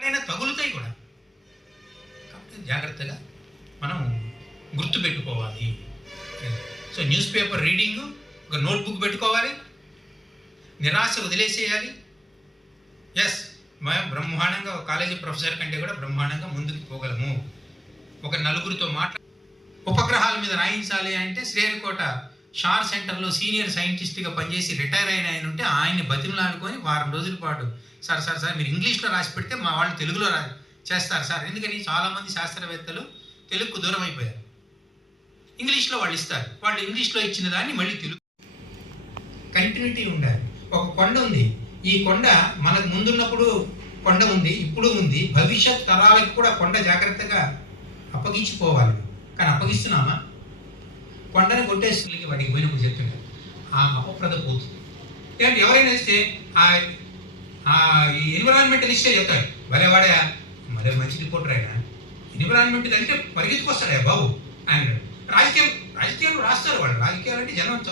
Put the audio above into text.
ఎక్కడైనా తగులుతాయి కూడా. కాబట్టి జాగ్రత్తగా మనం గుర్తుపెట్టుకోవాలి. సో న్యూస్ పేపర్ రీడింగ్ ఒక నోట్బుక్ పెట్టుకోవాలి. నిరాశ వదిలేసేయాలి. ఎస్ మేము బ్రహ్మాండంగా ఒక కాలేజీ ప్రొఫెసర్ కంటే కూడా బ్రహ్మాండంగా ముందుకు పోగలము. ఒక నలుగురితో మాట్లా ఉపగ్రహాల మీద రాయించాలి అంటే శ్రీహరికోట షార్ సెంటర్లో సీనియర్ సైంటిస్ట్గా పనిచేసి రిటైర్ అయిన ఆయన ఉంటే ఆయన్ని బతిమలాడుకొని వారం రోజుల పాటు సార్ సార్ సార్ మీరు ఇంగ్లీష్లో రాసి పెడితే మా వాళ్ళు తెలుగులో రా చేస్తారు సార్. ఎందుకని? చాలామంది శాస్త్రవేత్తలు తెలుగుకు దూరం అయిపోయారు. ఇంగ్లీష్లో వాళ్ళు ఇస్తారు. వాళ్ళు ఇంగ్లీష్లో ఇచ్చిన దాన్ని మళ్ళీ తెలుగు కంటిన్యూటీ ఉండాలి. ఒక కొండ ఉంది. ఈ కొండ మనకు ముందున్నప్పుడు కొండ ఉంది ఇప్పుడు ఉంది. భవిష్యత్ తరాలకు కూడా కొండ జాగ్రత్తగా అప్పగించిపోవాలి. కానీ అప్పగిస్తున్నామా? కొండని కొట్టేసి వాడికి పోయినప్పుడు చెప్తుంటారు ఆ అపప్రద పోతుంది. ఏంటి ఎవరైనా ఇస్తే ఆ ఆ ఎన్విరాన్మెంటలిస్టే చెప్తాడు. భలే వాడే మరే మంచి రిపోర్టర్ ఆయన ఎన్విరాన్మెంట్ అంటే పరిగెత్తుకొస్తాడే బాబు? ఆయన రాజకీయం రాజకీయాలు రాస్తారు వాళ్ళు. రాజకీయాలు అంటే జనం